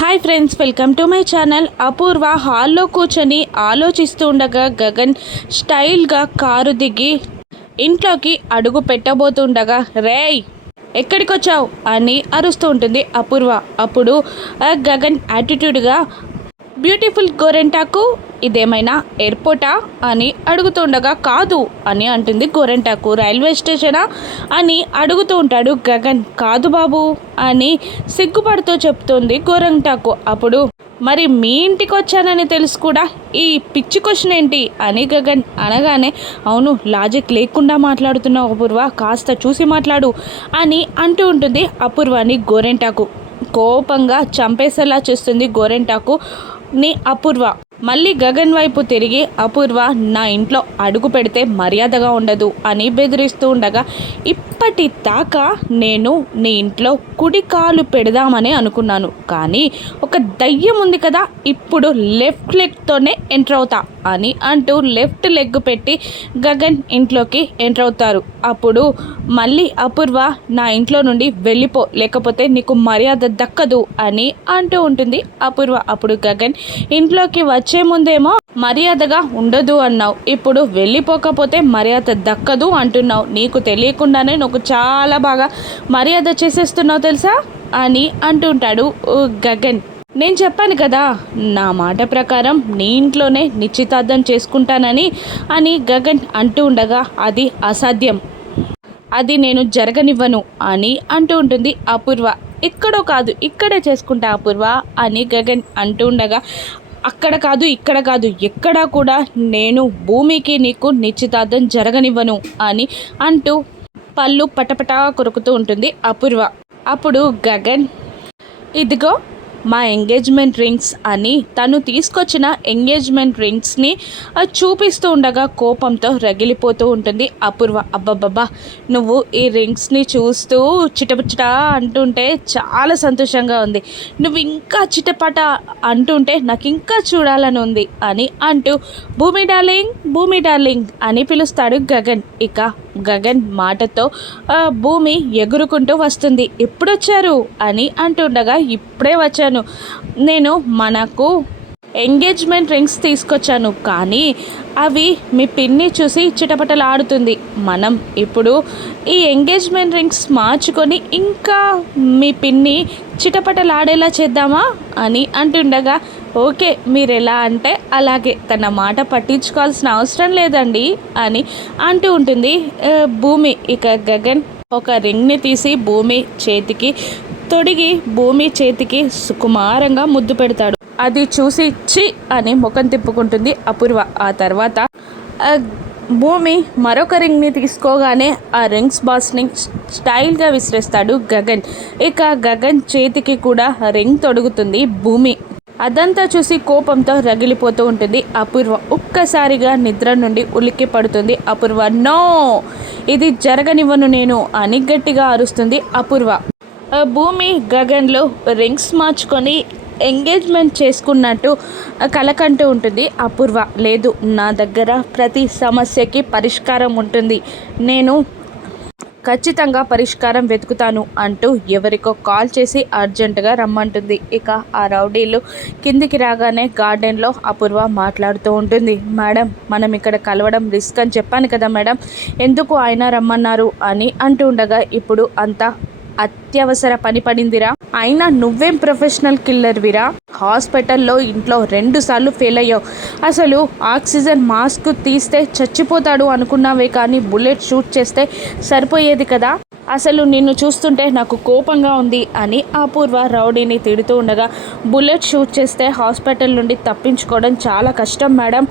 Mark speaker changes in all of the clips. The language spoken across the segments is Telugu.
Speaker 1: Hi friends welcome to my channel. Apoorva హాల్లో కూర్చొని ఆలోచిస్తూ ఉండగా గగన్ స్టైల్గా కారు దిగి ఇంట్లోకి అడుగు పెట్టబోతుండగా రేయ్ ఎక్కడికి వచ్చావు అని అరుస్తూ ఉంటుంది అపూర్వ. అప్పుడు ఆ గగన్ యాటిట్యూడ్గా బ్యూటిఫుల్ గోరెంటాకు ఇదేమైనా ఎయిర్పోర్టా అని అడుగుతుండగా కాదు అని అంటుంది గోరెంటాకు రైల్వే స్టేషనా అని అడుగుతూ ఉంటాడు గగన్. కాదు బాబు అని సిగ్గుపడుతూ చెప్తుంది గోరెంటాకు. అప్పుడు మరి మీ ఇంటికి వచ్చానని తెలుసు కూడా? ఈ పిచ్చి క్వశ్చన్ ఏంటి? అని గగన్ అనగానే అవును లాజిక్ లేకుండా మాట్లాడుతున్నావు అపూర్వ కాస్త చూసి మాట్లాడు అని అంటూ ఉంటుంది అపూర్వని గోరెంటాకు. కోపంగా చంపేసేలా చేస్తుంది గోరెంటాకు ని అపూర్వ. మళ్ళీ గగన్ వైపు తిరిగి అపూర్వ నా ఇంట్లో అడుగు పెడితే మర్యాదగా ఉండదు అని బెదిరిస్తూ ఉండగా ఇప్పటి దాకా నేను నీ ఇంట్లో కుడి కాలు పెడదామని అనుకున్నాను. కానీ ఒక దయ్యం ఉంది కదా ఇప్పుడు లెఫ్ట్ లెగ్తోనే ఎంటర్ అవుతా. అని అంటూ లెఫ్ట్ లెగ్ పెట్టి గగన్ ఇంట్లోకి ఎంటర్ అవుతారు. అప్పుడు మళ్ళీ అపూర్వ నా ఇంట్లో నుండి వెళ్ళిపో లేకపోతే నీకు మర్యాద దక్కదు అని అంటూ ఉంటుంది అపూర్వ. అప్పుడు గగన్ ఇంట్లోకి వచ్చే ముందేమో మర్యాదగా ఉండదు అన్నావు. ఇప్పుడు వెళ్ళిపోకపోతే మర్యాద దక్కదు అంటున్నావు. నీకు తెలియకుండానే నువ్వు చాలా బాగా మర్యాద చేసేస్తున్నావు తెలుసా? అని అంటుంటాడు గగన్. నేను చెప్పాను కదా నా మాట ప్రకారం నీ ఇంట్లోనే నిశ్చితార్థం చేసుకుంటానని అని గగన్ అంటూ ఉండగా అది అసాధ్యం. అది నేను జరగనివ్వను అని అంటూ ఉంటుంది అపూర్వ. ఎక్కడో కాదు ఇక్కడే చేసుకుంటా అపూర్వ అని గగన్ అంటూ ఉండగా అక్కడ కాదు ఇక్కడ కాదు ఎక్కడా కూడా నేను భూమికి నీకు నిశ్చితార్థం జరగనివ్వను అని అంటూ పళ్ళు పటపటా కొరుకుతూ ఉంటుంది అపూర్వ. అప్పుడు గగన్ ఇదిగో మా ఎంగేజ్మెంట్ రింగ్స్ అని తను తీసుకొచ్చిన ఎంగేజ్మెంట్ రింగ్స్ని చూపిస్తూ ఉండగా కోపంతో రగిలిపోతూ ఉంటుంది. అపూర్వ అబ్బబ్బబ్బా నువ్వు ఈ రింగ్స్ని చూస్తూ చిటపచిట అంటుంటే చాలా సంతోషంగా ఉంది. నువ్వు ఇంకా చిటపట అంటుంటే నాకు ఇంకా చూడాలని ఉంది అని అంటూ భూమి డార్లింగ్ భూమి డార్లింగ్ అని పిలుస్తాడు గగన్. ఇక గగన్ మాటతో భూమి ఎగురుకుంటూ వస్తుంది. ఎప్పుడొచ్చారు? అని అంటుండగా ఇప్పుడే వచ్చాను. నేను మనకు ఎంగేజ్మెంట్ రింగ్స్ తీసుకొచ్చాను. కానీ అవి మీ పిన్ని చూసి చిటపటలాడుతుంది. మనం ఇప్పుడు ఈ ఎంగేజ్మెంట్ రింగ్స్ మార్చుకొని ఇంకా మీ పిన్ని చిటపటలాడేలా చేద్దామా? అని అంటుండగా ఓకే మీరు ఎలా అంటే అలాగే తన మాట పట్టించుకోవాల్సిన అవసరం లేదండి అని అంటూ ఉంటుంది. భూమి ఇక గగన్ ఒక రింగ్ని తీసి భూమి చేతికి తొడిగి భూమి చేతికి సుకుమారంగా ముద్దు పెడతాడు. అది చూసి చి అని ముఖం తిప్పుకుంటుంది అపూర్వ. ఆ తర్వాత భూమి మరొక రింగ్ని తీసుకోగానే ఆ రింగ్స్ బాస్ని స్టైల్గా విసిరేస్తాడు గగన్. ఇక గగన్ చేతికి కూడా రింగ్ తొడుగుతుంది భూమి. అదంతా చూసి కోపంతో రగిలిపోతూ ఉంటుంది. అపూర్వ ఒక్కసారిగా నిద్ర నుండి ఉలిక్కి పడుతుంది. అపూర్వ నో! ఇది జరగనివ్వను నేను అని గట్టిగా అరుస్తుంది అపూర్వ. భూమి గగన్లో రింగ్స్ మార్చుకొని ఎంగేజ్మెంట్ చేసుకున్నట్టు కలకంటూ ఉంటుంది. అపూర్వ లేదు నా దగ్గర ప్రతి సమస్యకి పరిష్కారం ఉంటుంది. నేను ఖచ్చితంగా పరిష్కారం వెతుకుతాను అంటూ ఎవరికో కాల్ చేసి అర్జెంటుగా రమ్మంటుంది. ఇక ఆ రౌడీలు కిందికి రాగానే గార్డెన్లో అపూర్వ మాట్లాడుతూ ఉంటుంది. మేడం మనం ఇక్కడ కలవడం రిస్క్ అని చెప్పాను కదా మేడం. ఎందుకు ఆయన రమ్మన్నారు? అని అంటూ ఉండగా ఇప్పుడు అంతా అత్యవసర పని పడిందిరా. అయినా నువ్వేం ప్రొఫెషనల్ కిల్లర్ విరా? హాస్పిటల్లో ఇంట్లో రెండు సార్లు ఫెయిల్ అయ్యావు. అసలు ఆక్సిజన్ మాస్క్ తీస్తే చచ్చిపోతాడు అనుకున్నావే కానీ బుల్లెట్ షూట్ చేస్తే సరిపోయేది కదా? అసలు నిన్ను చూస్తుంటే నాకు కోపంగా ఉంది అని అపూర్వ రౌడీని తిడుతూ ఉండగా బుల్లెట్ షూట్ చేస్తే హాస్పిటల్ నుండి తప్పించుకోవడం చాలా కష్టం మేడం.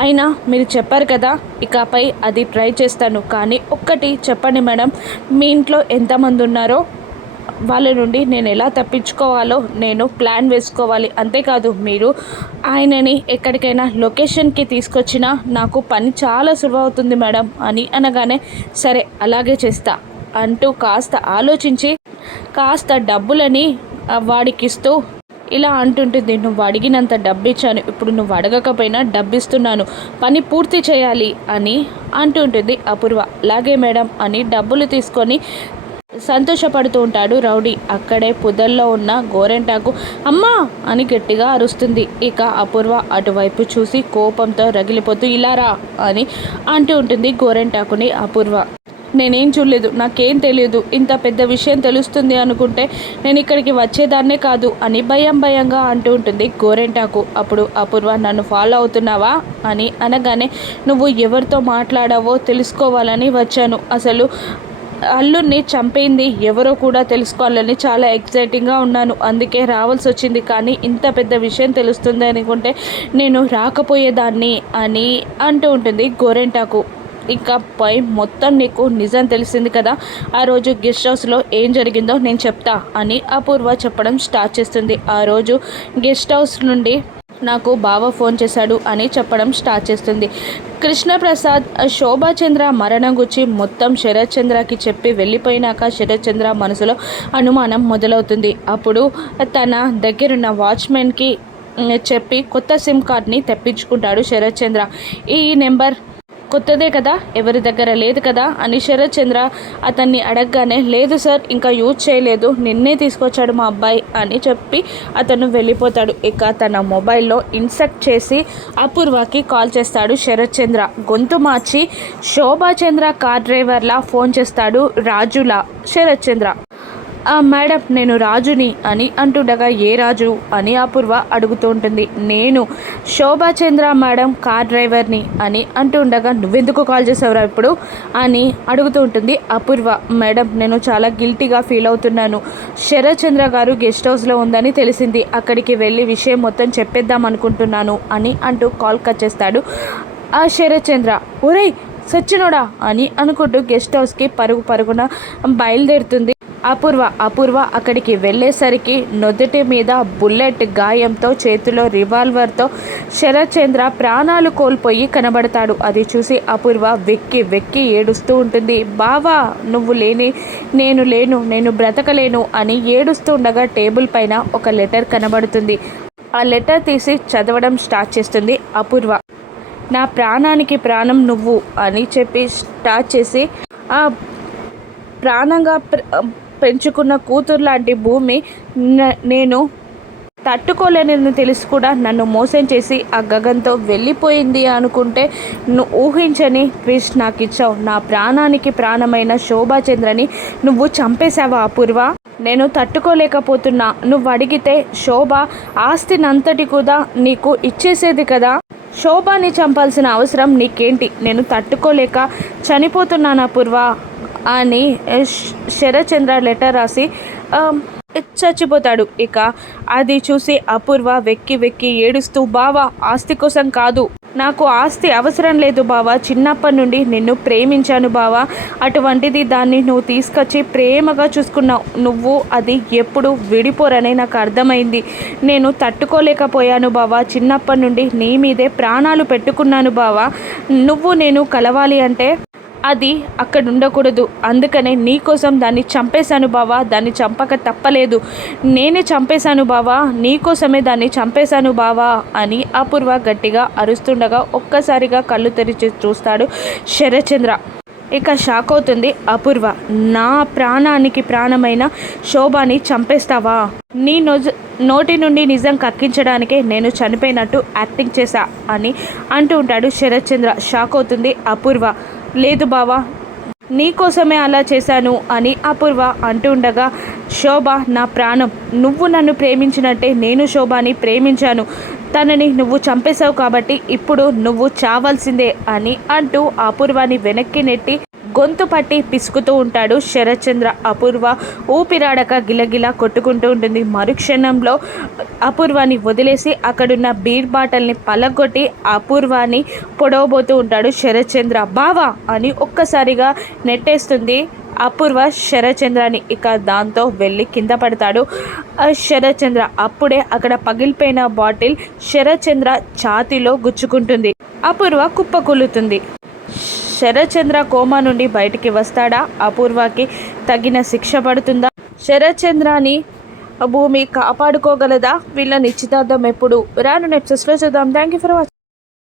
Speaker 1: అయినా మీరు చెప్పారు కదా ఇకపై అది ట్రై చేస్తాను. కానీ ఒక్కటి చెప్పండి మేడం. మీ ఇంట్లో ఎంతమంది ఉన్నారో వాళ్ళ నుండి నేను ఎలా తప్పించుకోవాలో నేను ప్లాన్ వేసుకోవాలి. అంతేకాదు మీరు ఆయనని ఎక్కడికైనా లొకేషన్కి తీసుకొచ్చినా నాకు పని చాలా సులువవుతుంది మేడం అని అనగానే సరే అలాగే చేస్తా. అంటూ కాస్త ఆలోచించి కాస్త డబ్బులని వాడికిస్తూ ఇలా అంటుంటుంది నువ్వు అడిగినంత డబ్బు ఇచ్చాను ఇప్పుడు నువ్వు అడగకపోయినా డబ్బిస్తున్నాను పని పూర్తి చేయాలి అని అంటుంటుంది అపూర్వ. అలాగే మేడం అని డబ్బులు తీసుకొని సంతోషపడుతూ ఉంటాడు రౌడీ. అక్కడే పుదల్లో ఉన్న గోరెంటాకు అమ్మా! అని గట్టిగా అరుస్తుంది. ఇక అపూర్వ అటువైపు చూసి కోపంతో రగిలిపోతూ ఇలారా అని అంటూ ఉంటుంది గోరెంటాకుని అపూర్వ. నేనేం చూడలేదు నాకేం తెలియదు. ఇంత పెద్ద విషయం తెలుస్తుంది అనుకుంటే నేను ఇక్కడికి వచ్చేదాన్నే కాదు అని భయం భయంగా అంటూ ఉంటుంది గోరెంటాకు. అప్పుడు అపూర్వ నన్ను ఫాలో అవుతున్నావా? అని అనగానే నువ్వు ఎవరితో మాట్లాడావో తెలుసుకోవాలని వచ్చాను. అసలు అల్లుడిని చంపైంది ఎవరో కూడా తెలుసుకోవాలని చాలా ఎక్సైటింగ్గా ఉన్నాను. అందుకే రావాల్సి వచ్చింది. కానీ ఇంత పెద్ద విషయం తెలుస్తుంది అనుకుంటే నేను రాకపోయేదాన్ని అని అంటూ ఉంటుంది గోరెంటాకు. ఇకపై పై మొత్తం నీకు నిజం తెలిసింది కదా. ఆ రోజు గెస్ట్ హౌస్లో ఏం జరిగిందో నేను చెప్తా అని అపూర్వ చెప్పడం స్టార్ట్ చేస్తుంది. ఆ రోజు గెస్ట్ హౌస్ నుండి నాకు బావ ఫోన్ చేశాడు అని చెప్పడం స్టార్ట్ చేస్తుంది. కృష్ణప్రసాద్ శోభాచంద్ర మరణం గురించి మొత్తం శరత్ చంద్రకి చెప్పి వెళ్ళిపోయినాక శరత్ చంద్ర మనసులో అనుమానం మొదలవుతుంది. అప్పుడు తన దగ్గరున్న వాచ్మెన్కి చెప్పి కొత్త సిమ్ కార్డ్ని తెప్పించుకుంటాడు శరత్ చంద్ర. ఈ నెంబర్ కొత్తదే కదా? ఎవరి దగ్గర లేదు కదా? అని శరత్ చంద్ర అతన్ని అడగగానే లేదు సార్ ఇంకా యూజ్ చేయలేదు. నిన్నే తీసుకొచ్చాడు మా అబ్బాయి అని చెప్పి అతను వెళ్ళిపోతాడు. ఇక తన మొబైల్లో ఇన్సెక్ట్ చేసి అపూర్వకి కాల్ చేస్తాడు శరత్ చంద్ర గొంతు మార్చి శోభాచంద్ర కార్ డ్రైవర్లా ఫోన్ చేస్తాడు రాజులా? శరత్ చంద్ర మేడం నేను రాజుని అని అంటుండగా ఏ రాజు? అని అపూర్వ అడుగుతూ ఉంటుంది నేను శోభాచంద్ర మేడం కార్ డ్రైవర్ని అని అంటుండగా నువ్వెందుకు కాల్ చేసావురా ఇప్పుడు? అని అడుగుతూ ఉంటుంది అపూర్వ. మేడం నేను చాలా గిల్టీగా ఫీల్ అవుతున్నాను. శరత్చంద్ర గారు గెస్ట్ హౌస్లో ఉందని తెలిసింది. అక్కడికి వెళ్ళి విషయం మొత్తం చెప్పేద్దాం అనుకుంటున్నాను అని అంటూ కాల్ కట్ చేస్తాడు ఆ శరత్చంద్ర ఒరేయ్ సచ్చినోడా అని అనుకుంటూ గెస్ట్ హౌస్కి పరుగు పరుగున బయలుదేరుతుంది అపూర్వ అపూర్వ అక్కడికి వెళ్ళేసరికి నొదుటి మీద బుల్లెట్ గాయంతో చేతిలో రివాల్వర్తో శరత్చంద్ర ప్రాణాలు కోల్పోయి కనబడతాడు. అది చూసి అపూర్వ వెక్కి వెక్కి ఏడుస్తూ ఉంటుంది. బావా నువ్వు లేని నేను లేను నేను బ్రతకలేను అని ఏడుస్తూ ఉండగా టేబుల్ పైన ఒక లెటర్ కనబడుతుంది. ఆ లెటర్ తీసి చదవడం స్టార్ట్ చేస్తుంది అపూర్వ. నా ప్రాణానికి ప్రాణం నువ్వు అని చెప్పి స్టార్ట్ చేసి ఆ ప్రాణంగా పెంచుకున్న కూతురు లాంటి భూమి నేను తట్టుకోలేనని తెలిసి కూడా నన్ను మోసం చేసి ఆ గగన్తో వెళ్ళిపోయింది అనుకుంటే నువ్వు ఊహించని క్రిష్ నాకు ఇచ్చావు నా ప్రాణానికి ప్రాణమైన శోభాచంద్రని నువ్వు చంపేశావా అపూర్వ? నేను తట్టుకోలేకపోతున్నా. నువ్వు అడిగితే శోభ ఆస్తినంతటి కూడా నీకు ఇచ్చేసేది కదా? శోభాని చంపాల్సిన అవసరం నీకేంటి? నేను తట్టుకోలేక చనిపోతున్నాను అపూర్వ. అని శరచంద్ర లెటర్ రాసి చచ్చిపోతాడు. ఇక అది చూసి అపూర్వ వెక్కి వెక్కి ఏడుస్తూ బావా ఆస్తి కోసం కాదు. నాకు ఆస్తి అవసరం లేదు బావా. చిన్నప్పటి నుండి నిన్ను ప్రేమించాను బావా. అటువంటిది దాన్ని నువ్వు తీసుకొచ్చి ప్రేమగా చూసుకున్నావు. నువ్వు అది ఎప్పుడు విడిపోరని నాకు అర్థమైంది. నేను తట్టుకోలేకపోయాను బావా. చిన్నప్పటి నుండి నీ మీదే ప్రాణాలు పెట్టుకున్నాను బావా. నువ్వు నేను కలవాలి అంటే అది అక్కడ ఉండకూడదు అందుకనే నీకోసం దాన్ని చంపేశాను బావా. దాన్ని చంపక తప్పలేదు. నేనే చంపేశాను బావా. నీకోసమే దాన్ని చంపేశాను బావా అని అపూర్వ గట్టిగా అరుస్తుండగా ఒక్కసారిగా కళ్ళు తెరిచి చూస్తాడు శరచంద్ర. ఇక షాక్ అవుతుంది అపూర్వ. నా ప్రాణానికి ప్రాణమైన శోభాని చంపేస్తావా? నీ నొజ నోటి నుండి నిజం కక్కించడానికే నేను చనిపోయినట్టు యాక్టింగ్ చేశా అని అంటూ ఉంటాడు శరత్చంద్ర షాక్ అవుతుంది అపూర్వ. లేదు బావా నీకోసమే అలా చేశాను అని అపూర్వ అంటుండగా శోభ నా ప్రాణం నువ్వు నన్ను ప్రేమించినట్టే నేను శోభని ప్రేమించాను. తనని నువ్వు చంపేశావు కాబట్టి ఇప్పుడు నువ్వు చావాల్సిందే అని అంటూ అపూర్వాని వెనక్కి నెట్టి గొంతు పట్టి పిసుకుతూ ఉంటాడు. శరత్చంద్ర అపూర్వ ఊపిరాడక గిలగిలా కొట్టుకుంటూ ఉంటుంది. మరుక్షణంలో అపూర్వాన్ని వదిలేసి అక్కడున్న బీర్ బాటల్ని పలగొట్టి అపూర్వాన్ని పొడవబోతూ ఉంటాడు. శరత్చంద్ర బావా అని ఒక్కసారిగా నెట్టేస్తుంది. అపూర్వ శరచంద్రని ఇక దాంతో వెళ్ళి కింద పడతాడు. శరచంద్ర అప్పుడే అక్కడ పగిలిపోయిన బాటిల్ శరచంద్ర ఛాతిలో గుచ్చుకుంటుంది. అపూర్వ కుప్పకూలుతుంది. శరచంద్ర కోమా నుండి బయటికి వస్తాడా? అపూర్వకి తగిన శిక్ష పడుతుందా? శరత్చంద్రాని భూమి కాపాడుకోగలదా? వీళ్ళ నిశ్చితార్థం ఎప్పుడు? రాను నెప్సెస్లో చూద్దాం. Thank you for watching